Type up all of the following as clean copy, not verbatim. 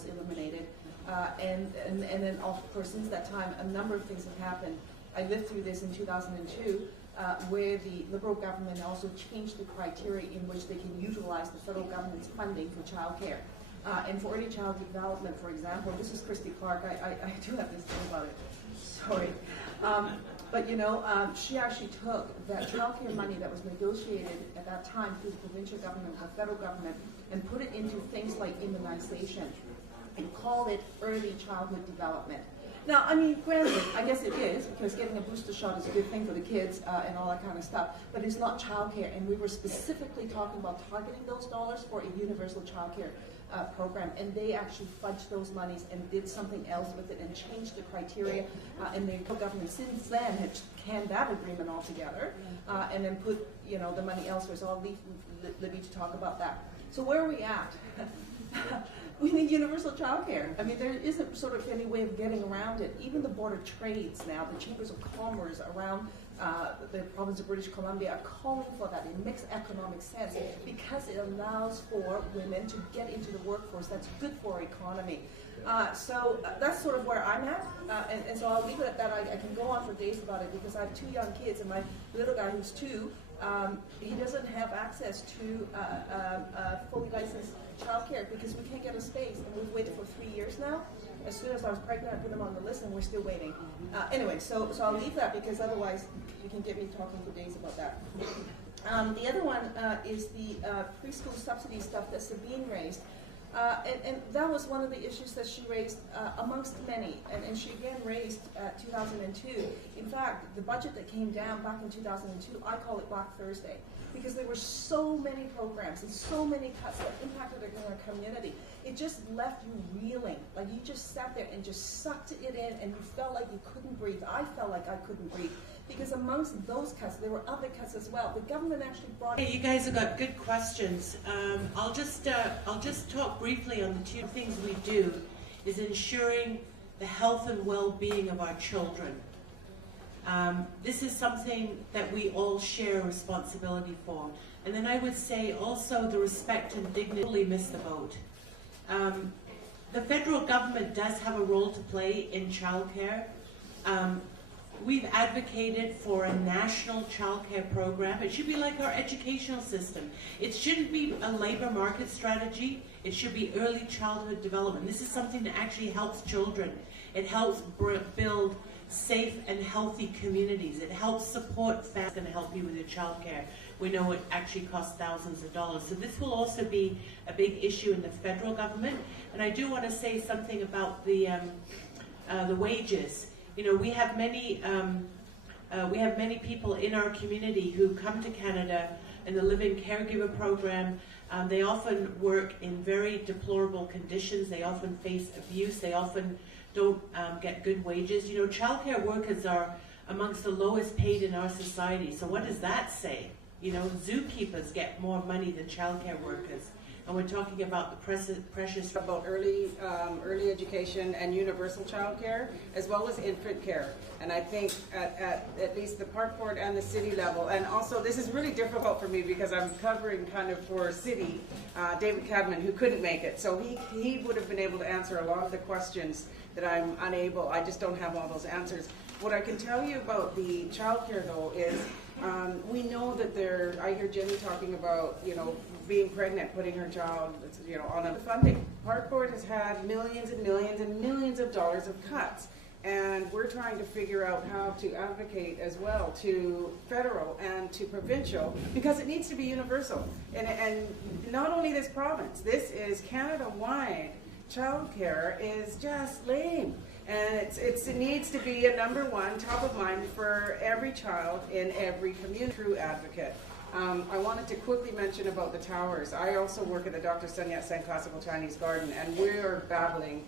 was eliminated. And then, of course, since that time, a number of things have happened. I lived through this in 2002, where the Liberal government also changed the criteria in which they can utilize the federal government's funding for childcare. And for early child development, for example, this is Christy Clark. I do have this thing about it. Sorry. But you know, she actually took that childcare money that was negotiated at that time through the provincial government, the federal government, and put it into things like immunization and called it early childhood development. Now, I mean, granted, I guess it is, because getting a booster shot is a good thing for the kids and all that kind of stuff, but it's not childcare, and we were specifically talking about targeting those dollars for a universal childcare program, and they actually fudged those monies and did something else with it and changed the criteria, and the government since then had canned that agreement altogether, and then put, you know, the money elsewhere. So I'll leave Libby to talk about that. So where are we at? We need universal childcare. I mean, there isn't sort of any way of getting around it. Even the Board of Trades now, the Chambers of Commerce around the province of British Columbia are calling for that. It makes economic sense because it allows for women to get into the workforce. That's good for our economy. So that's sort of where I'm at, and so I'll leave it at that. I can go on for days about it because I have 2 young kids, and my little guy who's 2, he doesn't have access to fully licensed childcare because we can't get a space, and we've waited for 3 years now. As soon as I was pregnant, I put him on the list, and we're still waiting. Anyway, so I'll leave that because otherwise you can get me talking for days about that. The other one is the preschool subsidy stuff that Sabine raised. And that was one of the issues that she raised amongst many, and she again raised 2002. In fact, the budget that came down back in 2002, I call it Black Thursday, because there were so many programs and so many cuts that impacted our community. It just left you reeling, like you just sat there and just sucked it in, and you felt like you couldn't breathe. I felt like I couldn't breathe, because amongst those cuts, there were other cuts as well. The government actually brought. Hey, you guys have got good questions. I'll just talk briefly on the 2 things we do, is ensuring the health and well-being of our children. This is something that we all share responsibility for. And then I would say also the respect and dignity. Totally missed the boat. The federal government does have a role to play in childcare. We've advocated for a national childcare program. It should be like our educational system. It shouldn't be a labor market strategy. It should be early childhood development. This is something that actually helps children. It helps build safe and healthy communities. It helps support families. It's going to help you with your childcare. We know it actually costs thousands of dollars. So this will also be a big issue in the federal government. And I do want to say something about the wages. You know, we have many people in our community who come to Canada in the Live-In Caregiver program. They often work in very deplorable conditions. They often face abuse. They often don't get good wages. You know, childcare workers are amongst the lowest paid in our society. So what does that say? You know, zookeepers get more money than childcare workers. And we're talking about the precious about early education and universal child care, as well as infant care. And I think at least the park board and the city level, and also this is really difficult for me because I'm covering kind of for city, David Cadman, who couldn't make it. So he would have been able to answer a lot of the questions that I'm unable, I just don't have all those answers. What I can tell you about the child care though is we know that I hear Jenny talking about, you know, being pregnant, putting her child, you know, on a funding. Park Board has had millions and millions and millions of dollars of cuts, and we're trying to figure out how to advocate as well to federal and to provincial, because it needs to be universal. And not only this province, this is Canada-wide. Childcare is just lame. And it needs to be a #1 top of mind for every child in every community. True advocate. I wanted to quickly mention about the towers. I also work at the Dr. Sun Yat-sen Classical Chinese Garden, and we're battling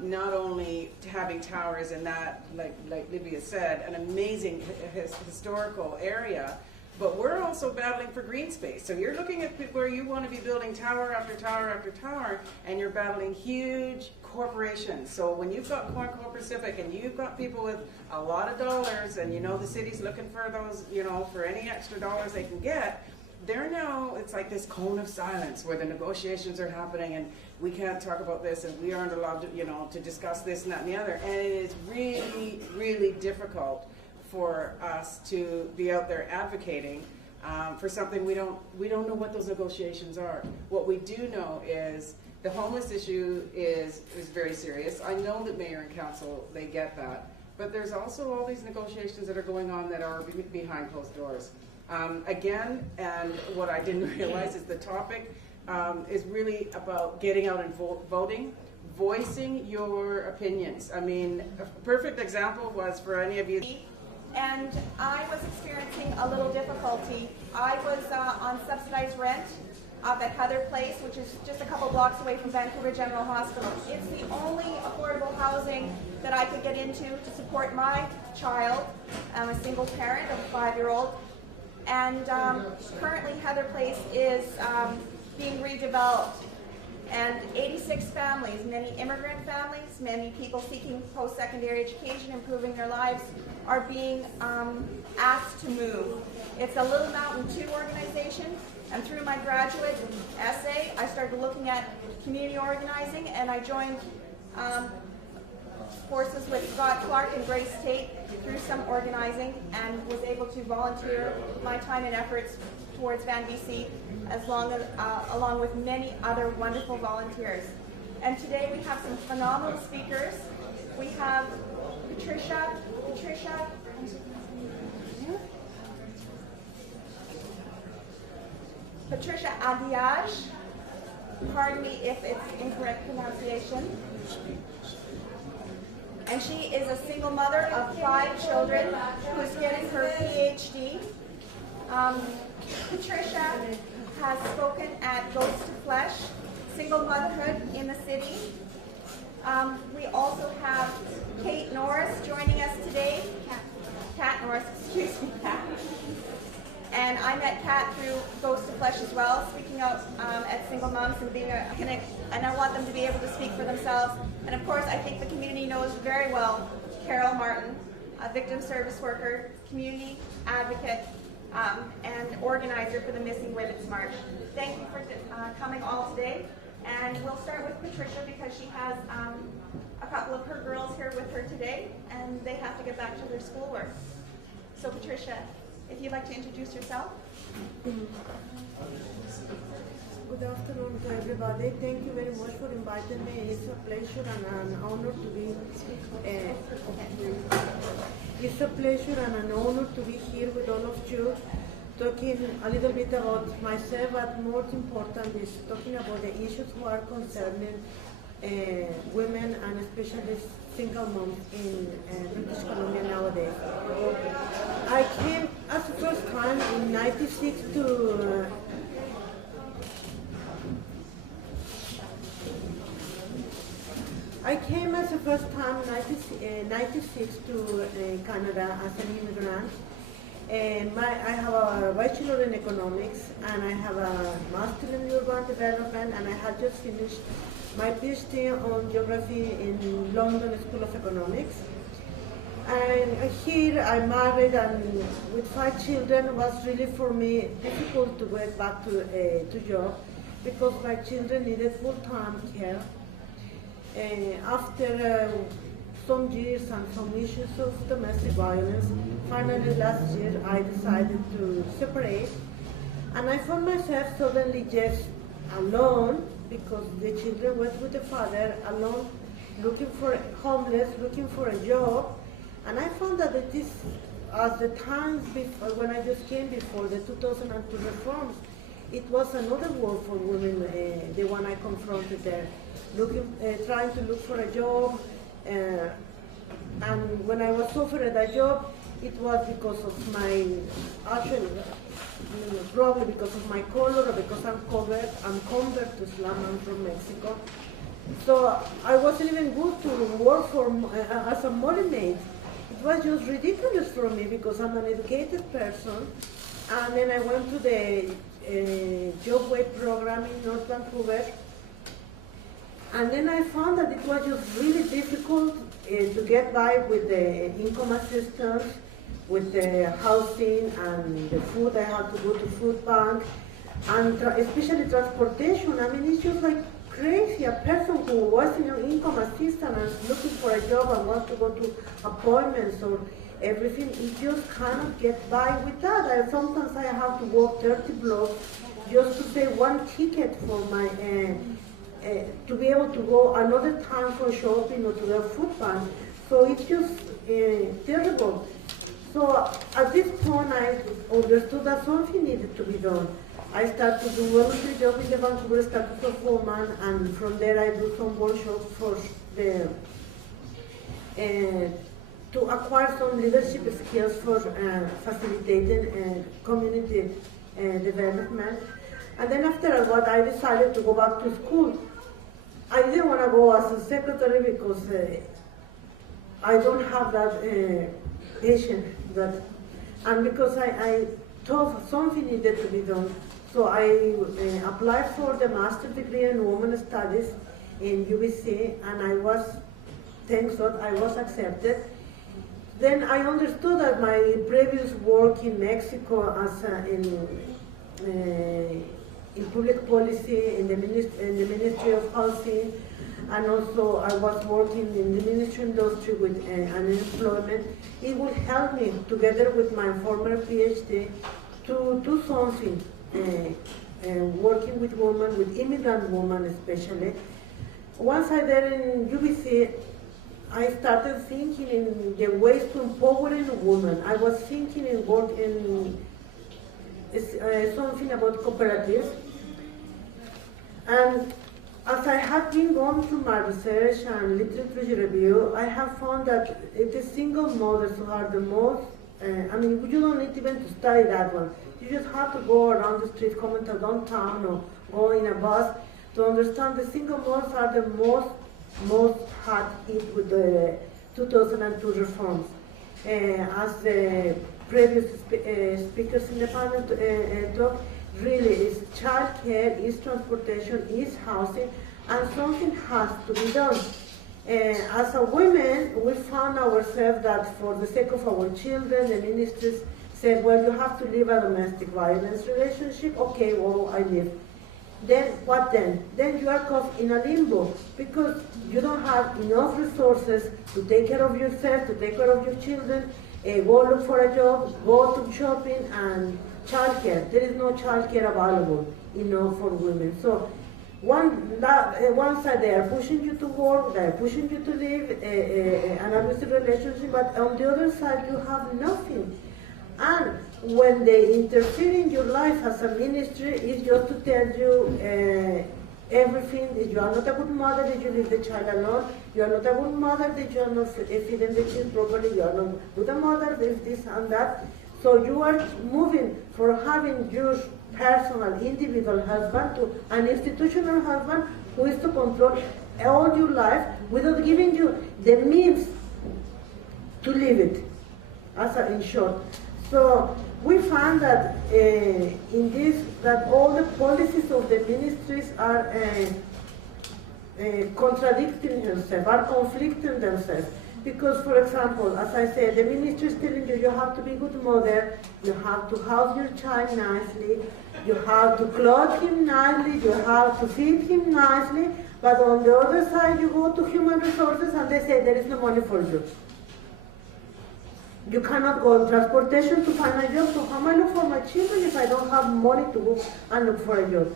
not only having towers in that, like Libby said, an amazing historical area, but we're also battling for green space. So you're looking at where you want to be building tower after tower after tower, and you're battling huge corporations. So when you've got Corncoal Pacific and you've got people with a lot of dollars, and you know the city's looking for those, you know, for any extra dollars they can get, they're now, it's like this cone of silence where the negotiations are happening, and we can't talk about this and we aren't allowed to, you know, to discuss this and that and the other. And it is really, really difficult for us to be out there advocating for something we don't know what those negotiations are. What we do know is the homeless issue is very serious. I know that mayor and council, they get that. But there's also all these negotiations that are going on that are behind closed doors. Again, and what I didn't realize is the topic is really about getting out and voting, voicing your opinions. I mean, a perfect example was for any of you. And I was experiencing a little difficulty. I was on subsidized rent up at Heather Place, which is just a couple blocks away from Vancouver General Hospital. It's the only affordable housing that I could get into to support my child. I'm a single parent of a 5-year-old. And currently Heather Place is being redeveloped. And 86 families, many immigrant families, many people seeking post-secondary education, improving their lives, are being asked to move. It's a Little Mountain 2 organization, and through my graduate essay, I started looking at community organizing, and I joined forces with Scott Clark and Grace Tate through some organizing, and was able to volunteer my time and efforts towards Van BC, along with many other wonderful volunteers. And today we have some phenomenal speakers. We have Patricia Adiaj, pardon me if it's incorrect pronunciation. And she is a single mother of 5 children who's getting her PhD. Patricia has spoken at Ghost to Flesh, Single Motherhood in the City. We also have Kate Norris joining us today. Kat Norris, excuse me, Kat. And I met Kat through Ghost to Flesh as well, speaking out at single moms and being a connect. And I want them to be able to speak for themselves. And of course, I think the community knows very well Carol Martin, a victim service worker, community advocate, and organizer for the Missing Women's March. Thank you for coming all today. And we'll start with Patricia because she has a couple of her girls here with her today, and they have to get back to their schoolwork. So Patricia, if you'd like to introduce yourself. Good afternoon to everybody. Thank you very much for inviting me. It's a pleasure and an honor to be. It's a pleasure and an honor to be here with all of you, talking a little bit about myself, but more important is talking about the issues who are concerning women and especially single moms in British Columbia nowadays. I came as the first time in '96 to I came as the first time in '96 to Canada as an immigrant. And I have a bachelor in economics, and I have a master in urban development, and I had just finished my PhD on geography in London School of Economics. And here I married, and with 5 children, it was really for me difficult to get back to job because my children needed full-time care. After some years and some issues of domestic violence, finally last year I decided to separate, and I found myself suddenly just alone because the children went with the father, alone, looking for homeless, looking for a job. And I found that it is, as the times before, when I just came before the 2002 reforms, it was another world for women, the one I confronted there, trying to look for a job. And when I was offered a job, it was because of my, actually, probably because of my color or because I'm convert to Islam, I'm from Mexico. So I wasn't even good to work for as a model maid. It was just ridiculous for me because I'm an educated person. And then I went to the job wait program in North Vancouver. And then I found that it was just really difficult to get by with the income assistance, with the housing and the food. I had to go to food bank, and especially transportation. I mean, it's just like crazy. A person who was in an income assistance and is looking for a job and wants to go to appointments or everything, he just cannot get by with that. And sometimes I have to walk 30 blocks just to pay one ticket for my, to be able to go another time for shopping or to the food bank. So it's just terrible. So at this point I understood that something needed to be done. I started to do voluntary job in the Vancouver Statute of Women, and from there I do some workshops for the to acquire some leadership skills for facilitating community development. And then after a while, I decided to go back to school. I didn't want to go as a secretary because I don't have that patience, and because I thought something needed to be done. So I applied for the master's degree in Women's Studies in UBC, and I was, thanks God, I was accepted. Then I understood that my previous work in Mexico as in public policy in the Ministry of Housing, and also I was working in the ministry industry with unemployment. It would help me, together with my former PhD, to do something, working with women, with immigrant women especially. Once I did in UBC, I started thinking in the ways to empowering women. I was thinking in something about cooperatives. And as I have been going through my research and literature review, I have found that it is single mothers who are the most, I mean, you don't need even to study that one. You just have to go around the street, come into downtown, or go in a bus to understand the single mothers are the most hard hit with the 2002 reforms. As the previous speakers in the panel talked, really is childcare, is transportation, is housing, and something has to be done. As a women, we found ourselves that for the sake of our children, the ministries said, well, you have to leave a domestic violence relationship. Okay, well, I live. Then what then? Then you are caught in a limbo because you don't have enough resources to take care of yourself, to take care of your children, go look for a job, go to shopping, and childcare. There is no childcare available, for women. So one side they are pushing you to work, they are pushing you to live an abusive relationship, but on the other side you have nothing. And when they interfere in your life as a ministry, it's just to tell you everything, that you are not a good mother, that you leave the child alone, you are not a good mother, that you are not feeding the child properly, you are not good a mother, this and that. So you are moving from having your personal, individual husband to an institutional husband who is to control all your life without giving you the means to live it, in short. So we found that that all the policies of the ministries are contradicting themselves, are conflicting themselves. Because, for example, as I said, the ministry is telling you have to be a good mother, you have to house your child nicely, you have to clothe him nicely, you have to feed him nicely, but on the other side you go to human resources and they say there is no money for you. You cannot go on transportation to find a job, so how am I look for my children if I don't have money to go and look for a job?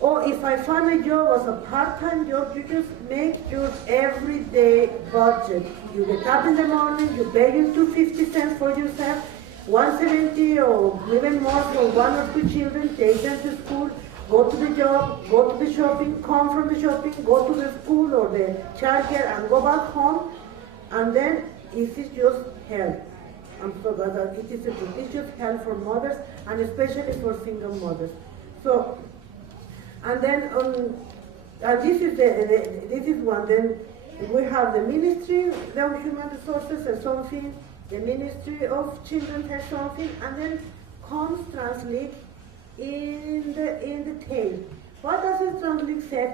Or if I find a job as a part-time job, you just make your everyday budget. You get up in the morning, you pay your 250 cents for yourself, 170 or even more for one or two children, take them to school, go to the job, go to the shopping, come from the shopping, go to the school or the childcare and go back home. And then it is just hell. I'm so glad that it is the truth. It's just hell for mothers and especially for single mothers. So, and then this is one. Then we have the Ministry of Human Resources has something, the Ministry of Children has something, and then comes translate in the tail. What does it translate say?